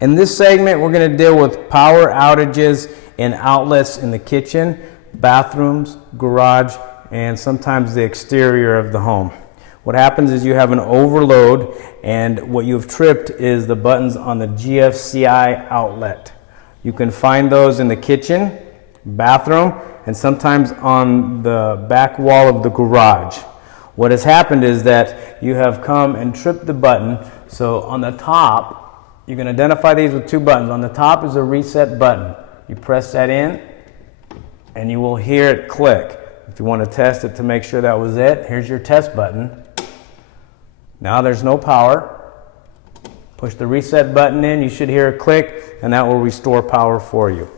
In this segment, we're going to deal with power outages in outlets in the kitchen, bathrooms, garage, and sometimes the exterior of the home. What happens is you have an overload, and what you've tripped is the buttons on the GFCI outlet. You can find those in the kitchen, bathroom, and sometimes on the back wall of the garage. What has happened is that you have come and tripped the button. So on the top, you can identify these with two buttons. On the top is a reset button. You press that in and you will hear it click. If you want to test it to make sure that was it, here's your test button. Now there's no power. Push the reset button in, you should hear it click, and that will restore power for you.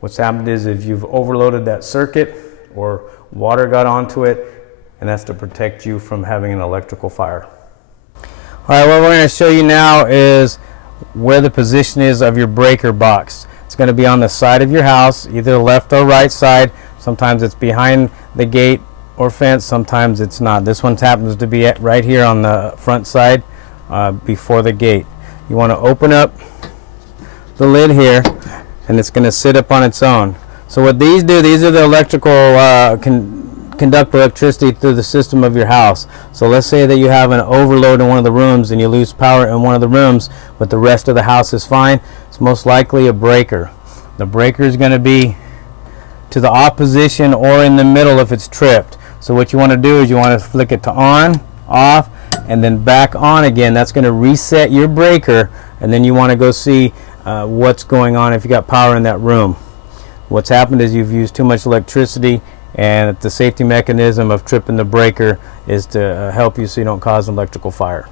What's happened is if you've overloaded that circuit or water got onto it, and that's to protect you from having an electrical fire. All right, what we're going to show you now is where the position is of your breaker box. It's going to be on the side of your house, either left or right side. Sometimes it's behind the gate or fence, sometimes it's not. This one happens to be right here on the front side before the gate. You want to open up the lid here, and it's going to sit up on its own. So what these do, these are the electrical conduct electricity through the system of your house. So let's say that you have an overload in one of the rooms and you lose power in one of the rooms, but the rest of the house is fine. It's most likely a breaker. The breaker is going to be to the opposition or in the middle if it's tripped. So what you want to do is you want to flick it to on, off, and then back on again. That's going to reset your breaker, and then you want to go see what's going on if you got power in that room. What's happened is you've used too much electricity, and the safety mechanism of tripping the breaker is to help you so you don't cause an electrical fire.